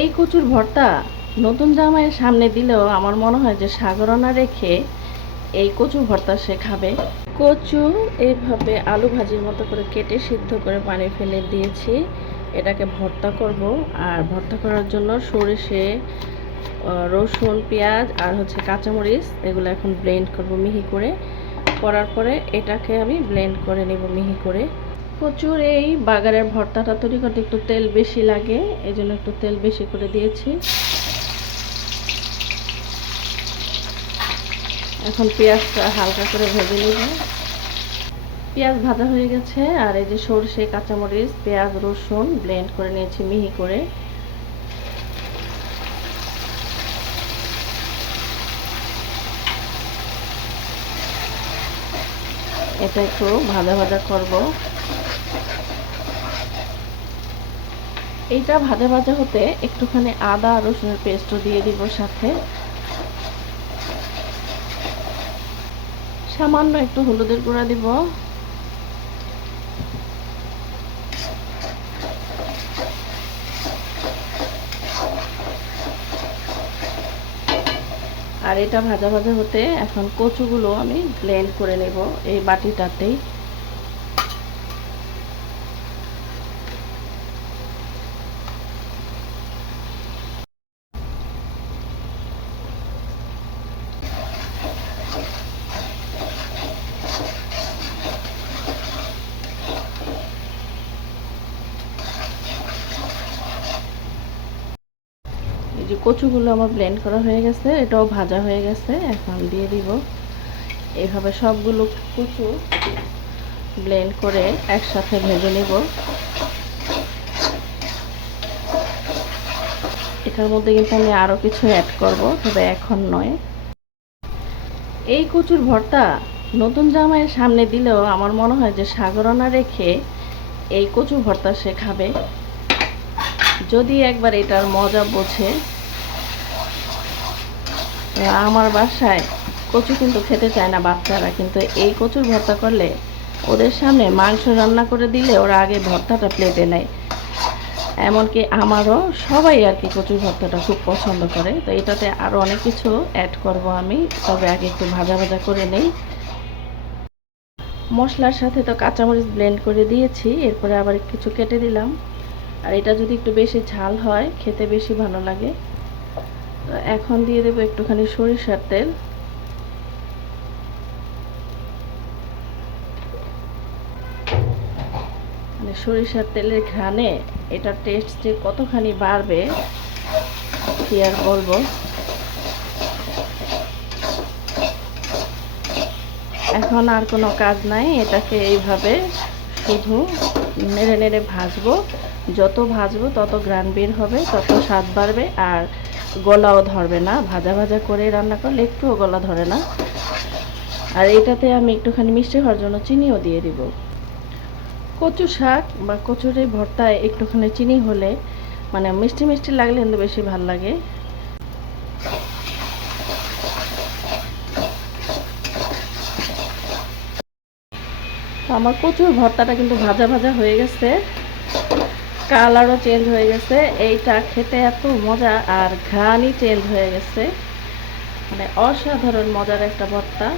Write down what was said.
এই কচুর ভর্তা নতুন জামাইয়ের সামনে দিলেও আমার মনে হয় যে সাগরনা রেখে এই কচু ভর্তা সে খাবে। কচু এইভাবে আলু ভাজির মতো করে কেটে সিদ্ধ করে পানি ফেলে দিয়েছি। এটাকে ভর্তা করব। আর ভর্তা করার জন্য সরষে, রসুন, পেঁয়াজ আর হচ্ছে কাঁচামরিচ এগুলো এখন ব্লেন্ড করব মিহি করে। করার পরে এটাকে আমি ব্লেন্ড করে নেব মিহি করে। কচুর এই বাগারের ভর্তাটা তৈরি করতে একটু তেল বেশি লাগে, এই জন্য একটু তেল বেশি করে দিয়েছি। এখন পেঁয়াজটা হালকা করে ভেজে নেব। পেঁয়াজ ভাজা হয়ে গেছে। আর এই যে সরষে, কাঁচামরিচ, পেঁয়াজ, রসুন ব্লেন্ড করে নিয়েছি মিহি করে। এটা একটু ভাজা ভাজা করব। এইটা ভাজা ভাজা হতে একটুখানি আদা রসুনের পেস্টও দিয়ে দিব সাথে। সামান্য একটু হলুদের গুঁড়া দিব। আর এটা ভাজা ভাজা হতে এখন কচুগুলো আমি ব্লেন্ড করে নেব এই বাটিটাতেই। এই যে কচুগুলো আমার ব্লেন্ড করা হয়ে গেছে, এটাও ভাজা হয়ে গেছে। এখন দিয়ে দিব। এইভাবে সবগুলো কচু ব্লেন্ড করে একসাথে ভেজে নেব। এটার মধ্যে কিন্তু আমি আরও কিছু অ্যাড করব, তবে এখন নয়। এই কচুর ভর্তা নতুন জামাইয়ের সামনে দিলেও আমার মনে হয় যে সাগরনা রেখে এই কচু ভর্তা সে খাবে, যদি একবার এটার মজা বোঝে। আমার বাসায় কচু কিন্তু খেতে চায় না বাচ্চারা, কিন্তু এই কচুর ভর্তা করলে ওদের সামনে মাংস রান্না করে দিলে ওরা আগে ভর্তাটা প্লেটে নেয়। এমনকি আমারও সবাই আর কি কচুর ভর্তাটা খুব পছন্দ করে। তো এটাতে আরও অনেক কিছু অ্যাড করব আমি, তবে আগে একটু ভাজা ভাজা করে নেই। মশলার সাথে তো কাঁচামরিচ ব্লেন্ড করে দিয়েছি, এরপরে আবার কিছু কেটে দিলাম। আর এটা যদি একটু বেশি ঝাল হয় খেতে বেশি ভালো লাগে। তো এখন দিয়ে দেবো একটুখানি সরিষার তেল। মানে সরিষার তেলের ঘ্রাণে এটার টেস্ট যে কতখানি বাড়বে কি আর বলবো। এখন আর কোনো কাজ নাই, এটাকে এইভাবে শুধু নেড়ে নেড়ে ভাজবো। যত ভাজবো তত ঘ্রাণ বের হবে, তত স্বাদ বাড়বে। আর গলাও ধরবে না, ভাজা ভাজা করে রান্না করলে একটুও গলা ধরে না। আর এটাতে আমি একটুখানি মিষ্টি হওয়ার জন্য চিনিও দিয়ে দিব। কচু শাক বা কচুরি ভর্তায় একটুখানি চিনি হলে মানে মিষ্টি মিষ্টি লাগলে কিন্তু বেশি ভাল লাগে। তো আমার কচুর ভর্তাটা কিন্তু ভাজা ভাজা হয়ে গেছে, কালারও চেঞ্জ হয়ে গেছে। এইটা খেতে এত মজা, আর ঘ্রাণই চেঞ্জ হয়ে গেছে। মানে অসাধারণ মজার একটা ভর্তা।